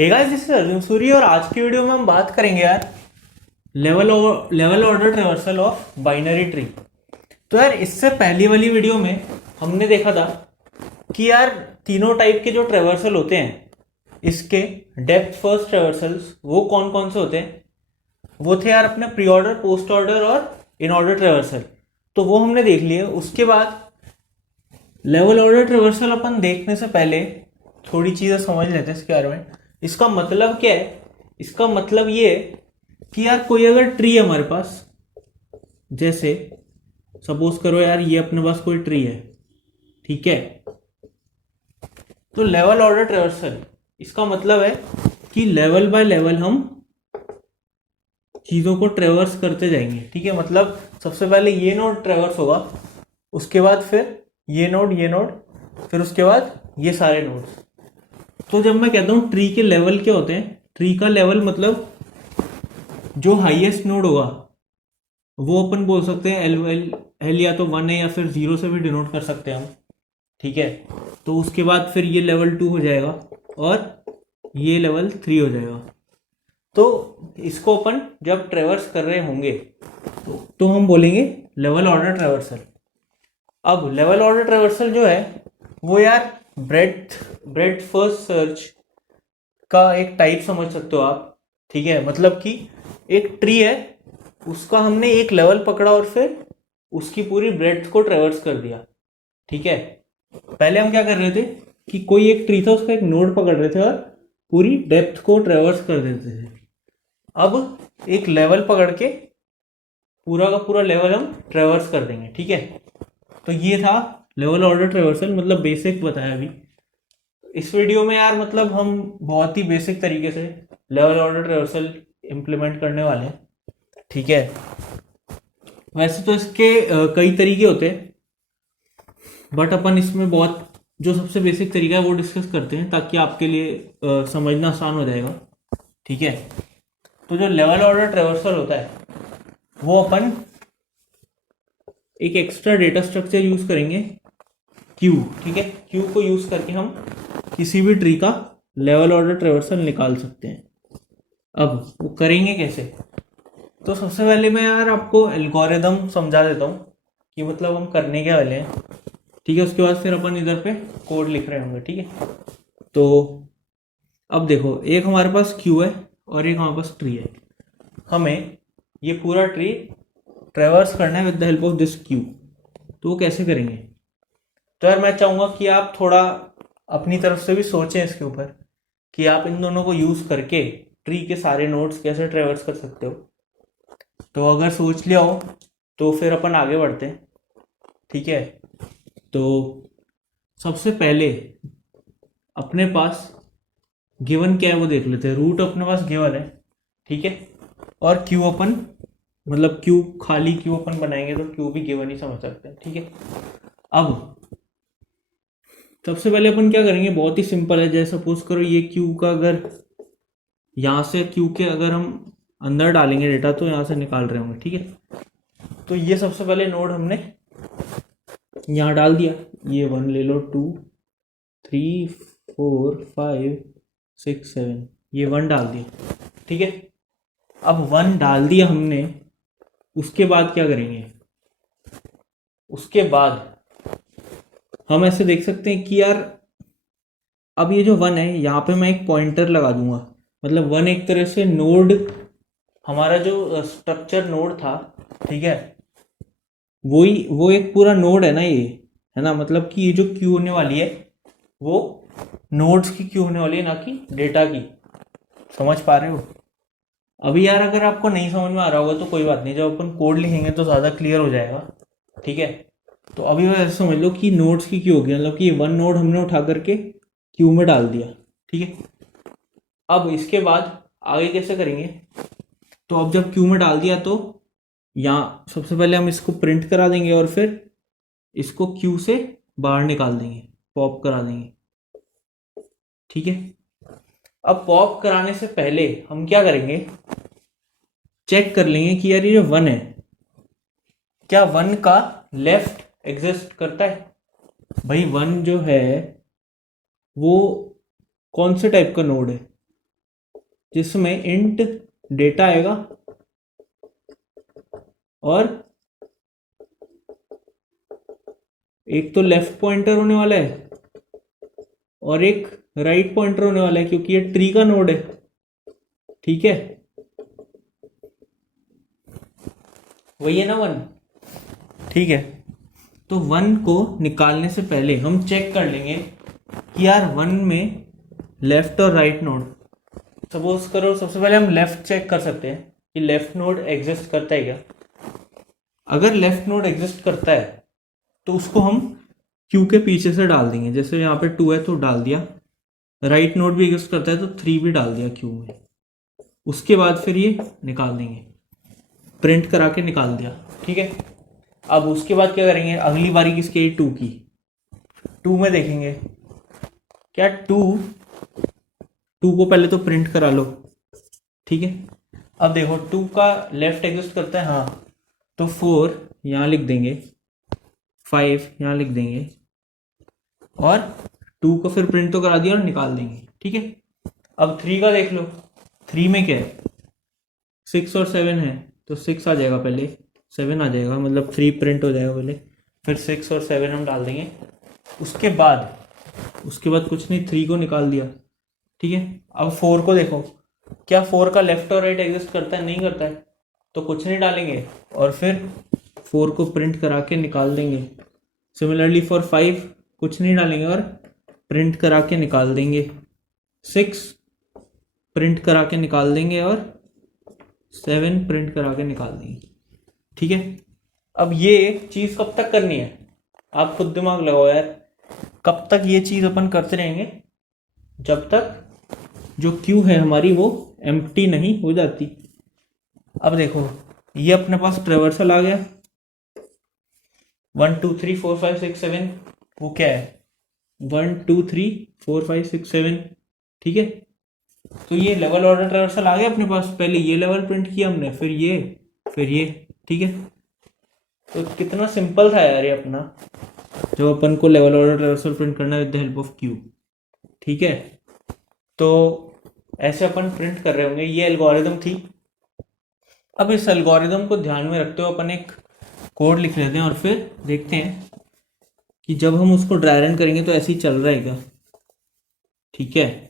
Hey guys, this is Arjun Suri और आज की वीडियो में हम बात करेंगे यार level order traversal of binary tree. तो यार इससे पहली वाली वीडियो में हमने देखा था कि यार तीनों टाइप के जो ट्रेवर्सल होते हैं इसके डेप्थ फर्स्ट ट्रेवर्सल्स वो कौन कौन से होते हैं। वो थे यार अपने प्री ऑर्डर, पोस्ट ऑर्डर और इन ऑर्डर ट्रेवर्सल। तो वो हमने देख लिए। उसके बाद लेवल ऑर्डर ट्रेवर्सल अपन देखने से पहले थोड़ी चीज़ें समझ लेते हैं इसके बारे में। इसका मतलब क्या है? इसका मतलब ये है कि यार कोई अगर ट्री है हमारे पास, जैसे सपोज करो यार ये अपने पास कोई ट्री है, ठीक है। तो लेवल ऑर्डर ट्रेवर्सल इसका मतलब है कि लेवल बाय लेवल हम चीज़ों को ट्रेवर्स करते जाएंगे, ठीक है। मतलब सबसे पहले ये नोड ट्रेवर्स होगा, उसके बाद फिर ये नोड, फिर उसके बाद ये सारे नोड्स। तो जब मैं कहता हूँ ट्री के लेवल क्या होते हैं, ट्री का लेवल मतलब जो हाईएस्ट नोड होगा वो अपन बोल सकते हैं एल या तो 1 है या फिर 0 से भी डिनोट कर सकते हैं हम, ठीक है। तो उसके बाद फिर ये लेवल 2 हो जाएगा और ये लेवल 3 हो जाएगा। तो इसको अपन जब ट्रेवर्स कर रहे होंगे तो हम बोलेंगे लेवल ऑर्डर ट्रेवर्सल। अब लेवल ऑर्डर ट्रेवर्सल जो है वो यार ब्रेड्थ फर्स्ट सर्च का एक टाइप समझ सकते हो आप, ठीक है। मतलब कि एक ट्री है, उसका हमने एक लेवल पकड़ा और फिर उसकी पूरी ब्रेड्थ को ट्रेवर्स कर दिया, ठीक है। पहले हम क्या कर रहे थे कि कोई एक ट्री था, उसका एक नोड पकड़ रहे थे और पूरी डेप्थ को ट्रेवर्स कर देते थे। अब एक लेवल पकड़ के पूरा का पूरा लेवल हम ट्रेवर्स कर देंगे, ठीक है। तो ये था लेवल ऑर्डर ट्रेवर्सल, मतलब बेसिक बताया अभी। इस वीडियो में यार मतलब हम बहुत ही बेसिक तरीके से लेवल ऑर्डर ट्रेवर्सल इम्प्लीमेंट करने वाले हैं, ठीक है। वैसे तो इसके कई तरीके होते हैं, बट अपन इसमें बहुत जो सबसे बेसिक तरीका है वो डिस्कस करते हैं ताकि आपके लिए समझना आसान हो जाएगा, ठीक है। तो जो लेवल ऑर्डर ट्रेवर्सल होता है वो अपन एक एक्स्ट्रा डेटा स्ट्रक्चर यूज करेंगे, क्यू, ठीक है। क्यू को यूज करके हम किसी भी ट्री का लेवल ऑर्डर ट्रेवर्सल निकाल सकते हैं। अब वो करेंगे कैसे? तो सबसे पहले मैं यार आपको एल्गोरिदम समझा देता हूँ कि मतलब हम करने क्या वाले हैं, ठीक है। उसके बाद फिर अपन इधर पे कोड लिख रहे होंगे, ठीक है। तो अब देखो, एक हमारे पास क्यू है और एक हमारे पास ट्री है। हमें ये पूरा ट्री ट्रेवर्स करना है with the help of this Q. तो वो कैसे करेंगे? तो यार मैं चाहूँगा कि आप थोड़ा अपनी तरफ से भी सोचें इसके ऊपर कि आप इन दोनों को यूज़ करके ट्री के सारे नोड्स कैसे ट्रेवर्स कर सकते हो। तो अगर सोच लिया हो तो फिर अपन आगे बढ़ते हैं, ठीक है। तो सबसे पहले अपने पास गिवन क्या है वो देख लेते हैं। रूट अपने पास गिवन है, ठीक है। और क्यू अपन मतलब क्यू, खाली क्यू अपन बनाएंगे तो क्यू भी गिवन ही समझ सकते हैं, ठीक है। अब सबसे पहले अपन क्या करेंगे, बहुत ही सिंपल है। जैसे सपोज करो ये क्यू का, अगर यहाँ से क्यू के अगर हम अंदर डालेंगे डेटा तो यहाँ से निकाल रहे होंगे, ठीक है। तो ये सबसे पहले नोड हमने यहाँ डाल दिया, ये 1 ले लो, 2 3 4 5 6 7, ये 1 डाल दिया, ठीक है। अब 1 डाल दिया हमने, उसके बाद क्या करेंगे? उसके बाद हम ऐसे देख सकते हैं कि यार अब ये जो 1 है यहाँ पे मैं एक पॉइंटर लगा दूंगा। मतलब 1 एक तरह से नोड, हमारा जो स्ट्रक्चर नोड था, ठीक है, वो एक पूरा नोड है ना, ये है ना। मतलब कि ये जो क्यू होने वाली है वो नोड्स की क्यू होने वाली है, ना कि डेटा की। समझ पा रहे हो? अभी यार अगर आपको नहीं समझ में आ रहा होगा तो कोई बात नहीं, जब अपन कोड लिखेंगे तो ज़्यादा क्लियर हो जाएगा, ठीक है। तो अभी मैं ऐसे समझ लो कि नोड्स की क्यू होगी, मतलब कि 1 नोड हमने उठा करके क्यू में डाल दिया, ठीक है। अब इसके बाद आगे कैसे करेंगे? तो अब जब क्यू में डाल दिया तो यहाँ सबसे पहले हम इसको प्रिंट करा देंगे और फिर इसको क्यू से बाहर निकाल देंगे, पॉप करा देंगे, ठीक है। अब पॉप कराने से पहले हम क्या करेंगे, चेक कर लेंगे कि यार ये 1 है, क्या 1 का लेफ्ट एग्जिस्ट करता है? भाई 1 जो है वो कौन से टाइप का नोड है? जिसमें इंट डेटा आएगा और एक तो लेफ्ट पॉइंटर होने वाला है और एक राइट पॉइंटर होने वाला है, क्योंकि ये ट्री का नोड है। ठीक है, वही है ना 1। ठीक है, तो 1 को निकालने से पहले हम चेक कर लेंगे कि यार 1 में लेफ्ट और राइट नोड, सपोज करो सबसे पहले हम लेफ्ट चेक कर सकते हैं कि लेफ्ट नोड एग्जिस्ट करता है क्या। अगर लेफ्ट नोड एग्जिस्ट करता है तो उसको हम क्यू के पीछे से डाल देंगे, जैसे यहाँ पे 2 है तो डाल दिया। राइट नोड भी एग्जिस्ट करता है तो 3 भी डाल दिया क्यू में। उसके बाद फिर ये निकाल देंगे, प्रिंट करा के निकाल दिया। ठीक है, अब उसके बाद क्या करेंगे, अगली बारी किसकी है, 2 की। 2 में देखेंगे क्या 2 को पहले तो प्रिंट करा लो। ठीक है, अब देखो 2 का लेफ्ट एग्जिस्ट करता है, हाँ, तो 4 यहाँ लिख देंगे, 5 यहाँ लिख देंगे और 2 को फिर प्रिंट तो करा दिया और निकाल देंगे। ठीक है, अब 3 का देख लो, 3 में क्या है, 6 और 7 है तो 6 आ जाएगा पहले, 7 आ जाएगा, मतलब 3 प्रिंट हो जाएगा पहले, फिर 6 और 7 हम डाल देंगे। उसके बाद कुछ नहीं, 3 को निकाल दिया। ठीक है, अब 4 को देखो, क्या 4 का लेफ्ट और राइट एग्जिस्ट करता है, नहीं करता है, तो कुछ नहीं डालेंगे और फिर 4 को प्रिंट करा के निकाल देंगे। सिमिलरली फॉर 5 कुछ नहीं डालेंगे और प्रिंट करा के निकाल देंगे। 6 प्रिंट करा के निकाल देंगे और 7 प्रिंट करा के निकाल देंगे। ठीक है, अब ये चीज़ कब तक करनी है, आप खुद दिमाग लगाओ यार, कब तक ये चीज़ अपन करते रहेंगे, जब तक जो क्यू है हमारी वो एम्प्टी नहीं हो जाती। अब देखो ये अपने पास ट्रेवर्सल आ गया, 1 2 3 4 5 6 7, वो क्या है 1 2 3 4 5 6 7। ठीक है, तो ये लेवल ऑर्डर ट्रेवर्सल आ गया अपने पास। पहले ये लेवल प्रिंट किया हमने, फिर ये। ठीक है, तो कितना सिंपल था यार ये अपना, जो अपन को लेवल ऑर्डर ट्रेवर्सल प्रिंट करना है with the help of Q. ठीक है, तो ऐसे अपन प्रिंट कर रहे होंगे, ये एल्गोरिदम थी। अब इस एल्गोरिदम को ध्यान में रखते हुए अपन एक कोड लिख लेते हैं और फिर देखते हैं कि जब हम उसको ड्राई रन करेंगे तो ऐसे ही चल रहेगा। ठीक है,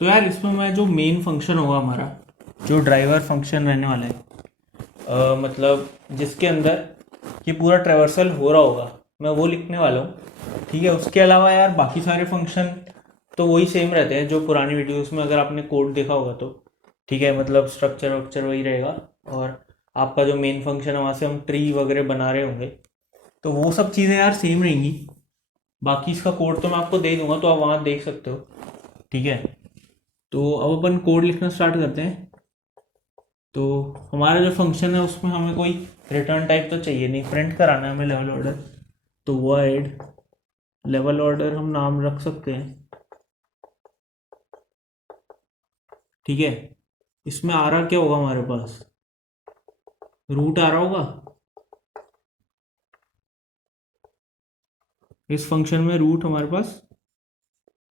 तो यार इसमें मैं जो मेन फंक्शन होगा हमारा, जो ड्राइवर फंक्शन रहने वाला है, मतलब जिसके अंदर ये पूरा ट्रेवर्सल हो रहा होगा, मैं वो लिखने वाला हूँ। ठीक है, उसके अलावा यार बाकी सारे फंक्शन तो वही सेम रहते हैं जो पुरानी वीडियोस में अगर आपने कोड देखा होगा तो। ठीक है, मतलब स्ट्रक्चर वक्चर वही रहेगा और आपका जो मेन फंक्शन है वहाँ से हम ट्री वगैरह बना रहे होंगे, तो वो सब चीज़ें यार सेम रहेंगी। बाकी इसका कोड तो मैं आपको दे दूंगा, तो आप वहाँ देख सकते हो। ठीक है, तो अब अपन कोड लिखना स्टार्ट करते हैं। तो हमारा जो फंक्शन है उसमें हमें कोई रिटर्न टाइप तो चाहिए नहीं, प्रिंट कराना है हमें लेवल ऑर्डर, तो वॉइड लेवल ऑर्डर हम नाम रख सकते हैं। ठीक है, इसमें आ रहा क्या होगा हमारे पास, रूट आ रहा होगा, इस फंक्शन में रूट हमारे पास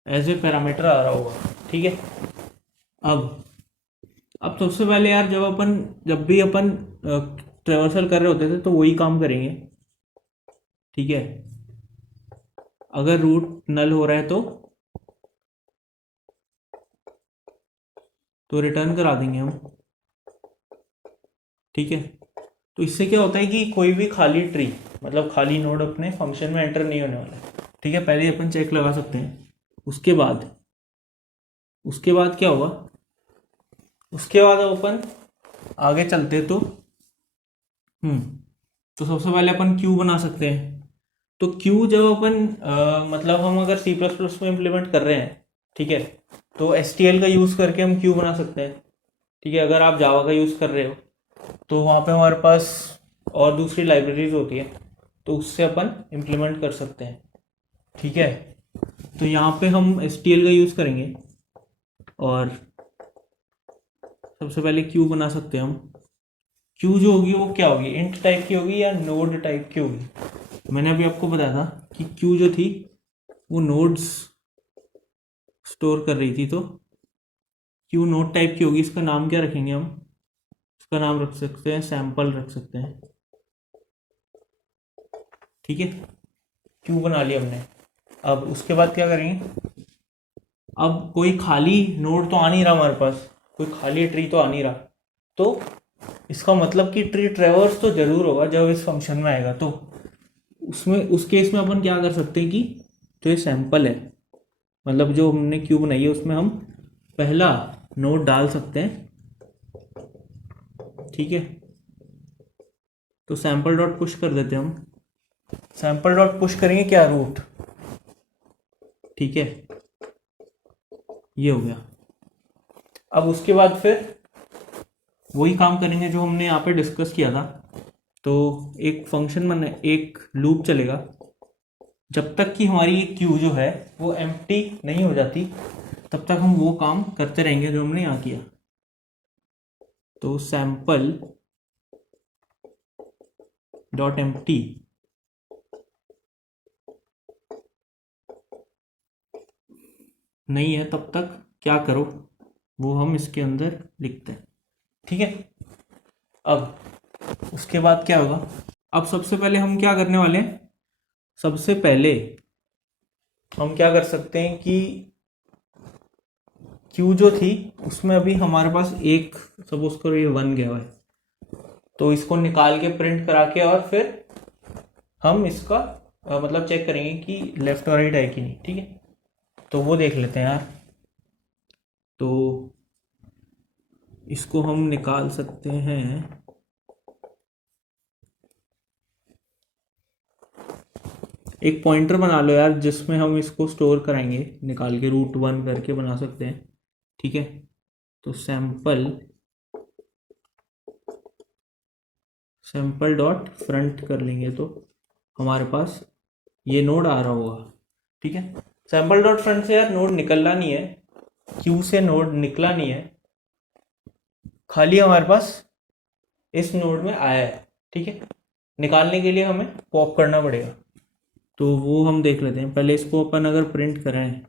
एज ए पैरामीटर आ रहा होगा। ठीक है, अब सबसे पहले यार जब भी अपन ट्रेवर्सल कर रहे होते थे तो वही काम करेंगे। ठीक है, अगर रूट नल हो रहा है तो रिटर्न करा देंगे हम। ठीक है, तो इससे क्या होता है कि कोई भी खाली ट्री, मतलब खाली नोड अपने फंक्शन में एंटर नहीं होने वाला है। ठीक है, पहले अपन चेक लगा सकते हैं। उसके बाद क्या होगा, उसके बाद अपन आगे चलते तो सबसे पहले अपन क्यू बना सकते हैं। तो क्यू जब अपन मतलब हम अगर C++ में इम्प्लीमेंट कर रहे हैं, ठीक है, तो STL का यूज़ करके हम क्यू बना सकते हैं। ठीक है, अगर आप जावा का यूज़ कर रहे हो तो वहाँ पे हमारे पास और दूसरी लाइब्रेरीज होती है, तो उससे अपन इम्प्लीमेंट कर सकते हैं। ठीक है, तो यहाँ पे हम STL का यूज़ करेंगे और सबसे पहले क्यू बना सकते हैं हम। क्यू जो होगी वो क्या होगी, इंट टाइप की होगी या नोड टाइप की होगी। मैंने अभी आपको बताया था कि क्यू जो थी वो नोड्स स्टोर कर रही थी, तो क्यू नोड टाइप की होगी। इसका नाम क्या रखेंगे हम, इसका नाम रख सकते हैं सैंपल रख सकते हैं, ठीक है। क्यू बना लिया हमने। अब उसके बाद क्या करेंगे, अब कोई खाली नोड तो आ नहीं रहा हमारे पास, कोई खाली ट्री तो आ नहीं रहा, तो इसका मतलब कि ट्री ट्रेवर्स तो जरूर होगा जब इस फंक्शन में आएगा। तो उसमें उस केस में अपन क्या कर सकते हैं कि जो ये सैंपल है, मतलब जो हमने क्यू बनाई है उसमें हम पहला नोड डाल सकते हैं, ठीक है। तो सैंपल डॉट पुश कर देते हैं हम। सैंपल डॉट पुश करेंगे क्या, रूट, ठीक है, ये हो गया। अब उसके बाद फिर वही काम करेंगे जो हमने यहाँ पे डिस्कस किया था। तो एक फंक्शन बने, एक लूप चलेगा जब तक कि हमारी ये क्यू जो है वो एम्प्टी नहीं हो जाती, तब तक हम वो काम करते रहेंगे जो हमने यहाँ किया। तो सैंपल डॉट एम्प्टी नहीं है तब तक क्या करो, वो हम इसके अंदर लिखते हैं, ठीक है। अब उसके बाद क्या होगा, अब सबसे पहले हम क्या करने वाले हैं, सबसे पहले हम क्या कर सकते हैं कि क्यू जो थी उसमें अभी हमारे पास एक, सपोज करो ये 1 गया हुआ है, तो इसको निकाल के प्रिंट करा के और फिर हम इसका मतलब चेक करेंगे कि लेफ्ट और राइट है कि नहीं, ठीक है। तो वो देख लेते हैं यार। तो इसको हम निकाल सकते हैं, एक पॉइंटर बना लो यार जिसमें हम इसको स्टोर कराएंगे, निकाल के रूट 1 करके बना सकते हैं, ठीक है। तो सैंपल डॉट फ्रंट कर लेंगे तो हमारे पास ये नोड आ रहा होगा, ठीक है। सैंपल डॉट फ्रंट से यार नोड निकलना नहीं है, क्यू से नोड निकला नहीं है, खाली हमारे पास इस नोड में आया है, ठीक है। निकालने के लिए हमें पॉप करना पड़ेगा, तो वो हम देख लेते हैं। पहले इसको अपन अगर प्रिंट करें,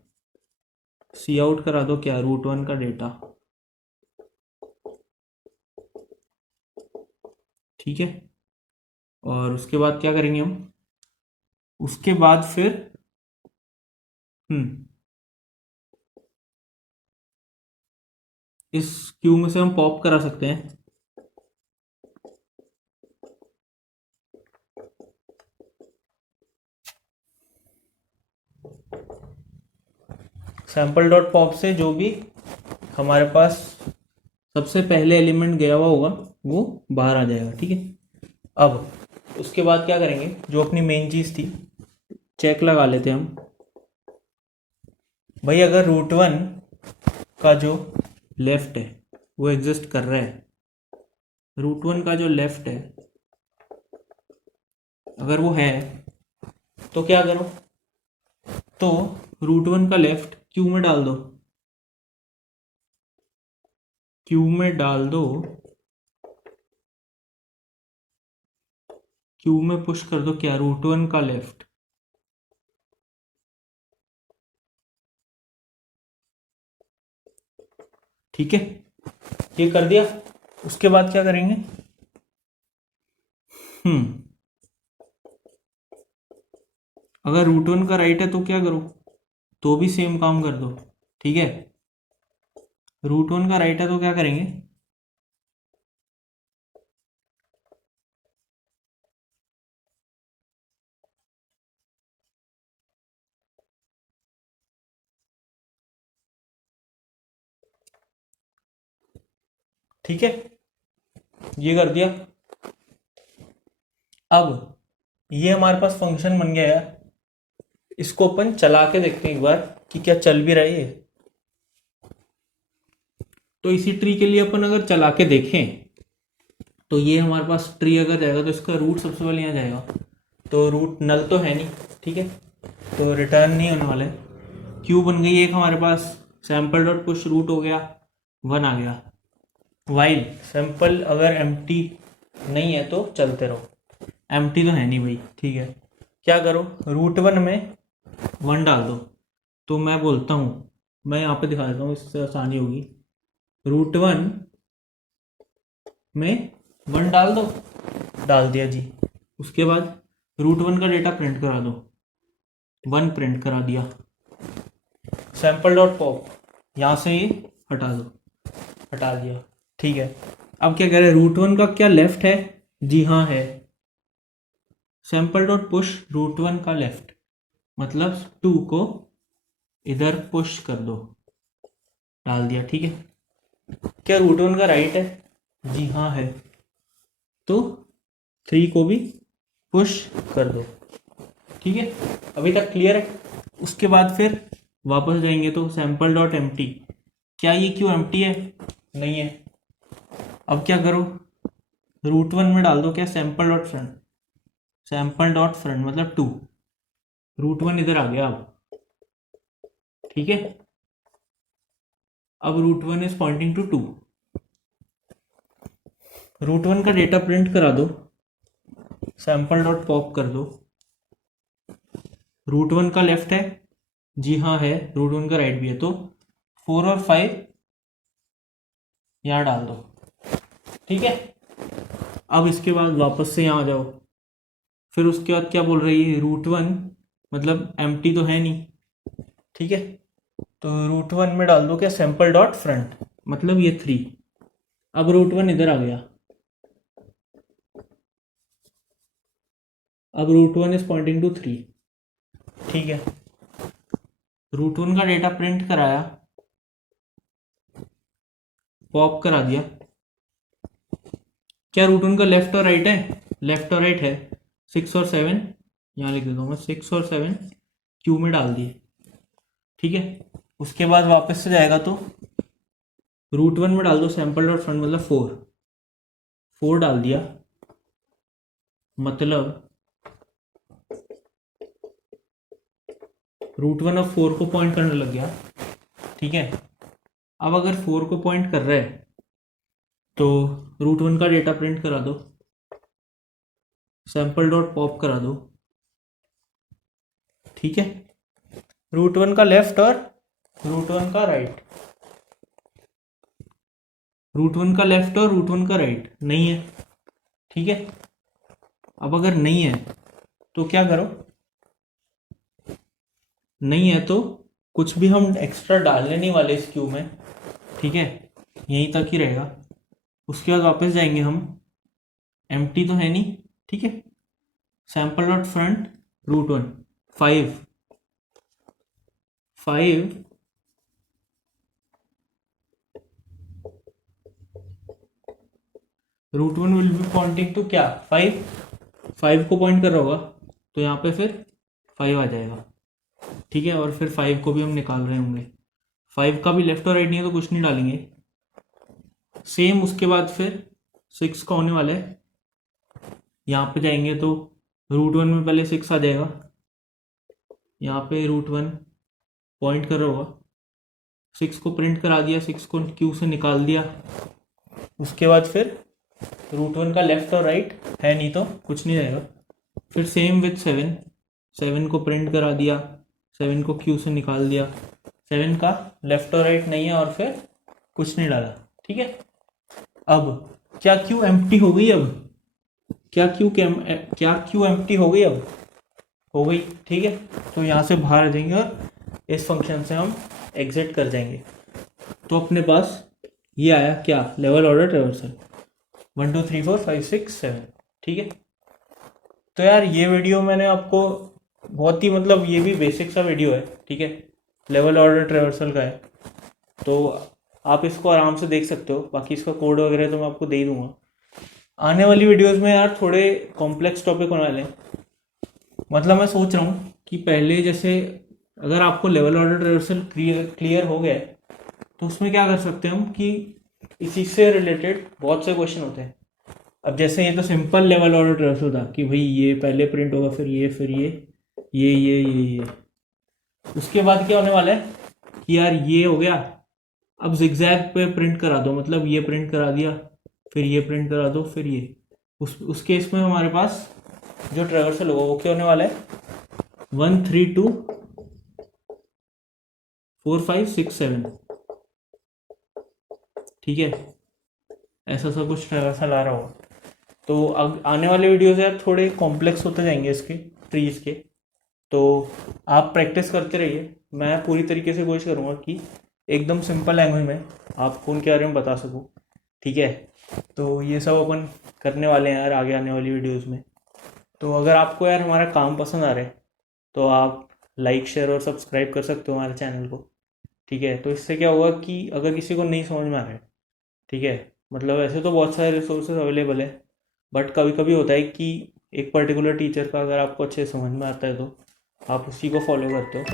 सी आउट करा दो क्या, रूट 1 का डेटा, ठीक है। और उसके बाद क्या करेंगे हम, उसके बाद फिर इस क्यू में से हम पॉप करा सकते हैं, सैंपल डॉट पॉप से जो भी हमारे पास सबसे पहले एलिमेंट गया हुआ होगा वो बाहर आ जाएगा, ठीक है। अब उसके बाद क्या करेंगे, जो अपनी मेन चीज़ थी, चेक लगा लेते हैं हम। भाई अगर रूट 1 का जो लेफ्ट है वो एग्जिस्ट कर रहा है, रूट 1 का जो लेफ्ट है अगर वो है तो क्या करो, तो रूट 1 का लेफ्ट क्यू में डाल दो, क्यू में डाल दो, क्यू में पुश कर दो क्या, रूट 1 का लेफ्ट, ठीक है। ये कर दिया। उसके बाद क्या करेंगे, अगर रूट 1 का राइट है तो क्या करो, तो भी सेम काम कर दो, ठीक है। रूट 1 का राइट है तो क्या करेंगे, ठीक है, ये कर दिया। अब ये हमारे पास फंक्शन बन गया है, इसको अपन चला के देखते हैं एक बार कि क्या चल भी रहा है ये। तो इसी ट्री के लिए अपन अगर चला के देखें तो ये हमारे पास ट्री अगर जाएगा तो इसका रूट सबसे पहले यहाँ जाएगा, तो रूट नल तो है नहीं, ठीक है, तो रिटर्न नहीं होने वाला है। क्यू बन गई एक हमारे पास, सैंपल डॉट पुश रूट हो गया, 1 आ गया। वाइल सैंपल अगर एम्प्टी नहीं है तो चलते रहो, एम्प्टी तो है नहीं भाई, ठीक है। क्या करो, रूट वन में वन डाल दो। तो मैं बोलता हूँ, मैं यहाँ पे दिखा देता हूँ, इससे आसानी होगी। रूट वन में वन डाल दो, डाल दिया जी। उसके बाद रूट वन का डेटा प्रिंट करा दो, वन प्रिंट करा दिया। सैंपल डॉट पॉप यहाँ से ये हटा दो, हटा दिया, ठीक है। अब क्या कह रहे हैं, रूट वन का क्या लेफ्ट है, जी हाँ है। Sample dot push root one का लेफ्ट, मतलब टू को इधर पुश कर दो, डाल दिया, ठीक है। क्या रूट वन का राइट है, जी हाँ है, तो थ्री को भी पुश कर दो, ठीक है। अभी तक क्लियर है। उसके बाद फिर वापस जाएंगे तो सैंपल डॉट एम्प्टी, क्या ये क्यों एम्प्टी है, नहीं है। अब क्या करो, रूट वन में डाल दो क्या, sample dot front, sample dot front मतलब टू, रूट वन इधर आ गया अब, ठीक है। अब root one is pointing to two, root one का डेटा प्रिंट करा दो, सैंपल डॉट पॉप कर दो। रूट वन का लेफ्ट है, जी हाँ है, रूट वन का राइट भी है, तो 4 और 5 यहाँ डाल दो, ठीक है। अब इसके बाद वापस से यहाँ आ जाओ। फिर उसके बाद क्या बोल रही है, रूट वन मतलब एम्प्टी तो है नहीं, ठीक है। तो रूट वन में डाल दो क्या, सैंपल डॉट फ्रंट, मतलब ये 3। अब रूट वन इधर आ गया, अब root one is pointing to 3, ठीक है। रूट वन का डेटा प्रिंट कराया, पॉप करा दिया। क्या रूट वन का लेफ्ट और राइट है, लेफ्ट और राइट है। 6 और 7 यहाँ लिख देता हूँ मैं, 6 और 7 क्यू में डाल दिए, ठीक है। उसके बाद वापस से जाएगा तो रूट वन में डाल दो सैंपल डॉट फ्रंट मतलब 4 डाल दिया, मतलब रूट वन अब 4 को पॉइंट करने लग गया, ठीक है। अब अगर 4 को पॉइंट कर रहा है तो रूट वन का डेटा प्रिंट करा दो, सैंपल डॉट पॉप करा दो, ठीक है। रूट वन का लेफ्ट और रूट वन का राइट, रूट वन का लेफ्ट और रूट वन का राइट नहीं है, ठीक है। अब अगर नहीं है तो क्या करो, नहीं है तो कुछ भी हम एक्स्ट्रा डालने नहीं वाले इस क्यू में, ठीक है, यहीं तक ही रहेगा। उसके बाद वापस जाएंगे हम, एम्प्टी तो है नहीं, ठीक है। Sample dot front root one 5 root one will be pointing to क्या, 5 को पॉइंट कर रहा होगा, तो यहाँ पे फिर 5 आ जाएगा, ठीक है। और फिर 5 को भी हम निकाल रहे होंगे, 5 का भी लेफ्ट और राइट नहीं है तो कुछ नहीं डालेंगे। सेम उसके बाद फिर 6 का होने वाला है, यहाँ पे जाएंगे तो रूट वन में पहले 6 आ जाएगा, यहाँ पे रूट वन पॉइंट कर रहा होगा, 6 को प्रिंट करा दिया, 6 को क्यू से निकाल दिया। उसके बाद फिर रूट वन का लेफ्ट और राइट है नहीं तो कुछ नहीं रहेगा। फिर सेम विथ 7 को प्रिंट करा दिया, 7 को क्यू से निकाल दिया, 7 का लेफ्ट और राइट नहीं है और फिर कुछ नहीं डाला, ठीक है। अब क्या क्यू एम्प्टी हो गई, अब क्या क्यू एम्प्टी हो गई, अब हो गई, ठीक है। तो यहाँ से बाहर आ जाएंगे और इस फंक्शन से हम एग्जिट कर जाएंगे। तो अपने पास ये आया क्या, लेवल ऑर्डर ट्रेवर्सल 1 2 3 4 5 6 7, ठीक है। तो यार ये वीडियो मैंने आपको बहुत ही मतलब ये भी बेसिक सा वीडियो है, ठीक है, लेवल ऑर्डर ट्रेवर्सल का है, तो आप इसको आराम से देख सकते हो। बाकी इसका कोड वगैरह तो मैं आपको दे ही दूंगा। आने वाली वीडियोस में यार थोड़े कॉम्प्लेक्स टॉपिक होने वाले हैं। मतलब मैं सोच रहा हूँ कि पहले जैसे अगर आपको लेवल ऑर्डर ट्रेवर्सल क्लियर हो गया है तो उसमें क्या कर सकते हैं हम कि इसी से रिलेटेड बहुत से क्वेश्चन होते हैं। अब जैसे ये तो सिंपल लेवल ऑर्डर ट्रेवर्सल था कि भाई ये पहले प्रिंट होगा, फिर ये। उसके बाद क्या होने वाला है कि यार ये हो गया, अब जिगजैग पे प्रिंट करा दो, मतलब ये प्रिंट करा दिया, फिर ये प्रिंट करा दो, फिर ये। उस केस में हमारे पास जो ट्रैवर्सल होगा वो क्या होने वाला है, 1 3 2 4 5 6 7, ठीक है, ऐसा सा कुछ ट्रैवर्सल आ रहा होगा। तो अब आने वाले वीडियोस यार थोड़े कॉम्प्लेक्स होते जाएंगे इसके ट्रीज के, तो आप प्रैक्टिस करते रहिए। मैं पूरी तरीके से कोशिश करूँगा कि एकदम सिंपल लैंग्वेज में आपको उनके बारे में बता सकूँ, ठीक है। तो ये सब अपन करने वाले हैं यार आगे आने वाली वीडियोस में। तो अगर आपको यार हमारा काम पसंद आ रहा है तो आप लाइक शेयर और सब्सक्राइब कर सकते हो हमारे चैनल को, ठीक है। तो इससे क्या होगा कि अगर किसी को नहीं समझ में आ रहा है, ठीक है, मतलब ऐसे तो बहुत सारे रिसोर्सेज अवेलेबल है, बट कभी कभी होता है कि एक पर्टिकुलर टीचर का अगर आपको अच्छे समझ में आता है तो आप उसी को फॉलो करते हो।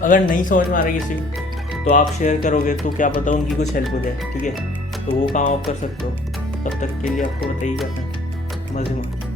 अगर नहीं समझ में आ रहा है किसी तो आप शेयर करोगे तो क्या पता उनकी कुछ हेल्प हो जाए, ठीक है। तो वो काम आप कर सकते हो। तब तक के लिए आपको बताइए क्या करना है, मज़े में।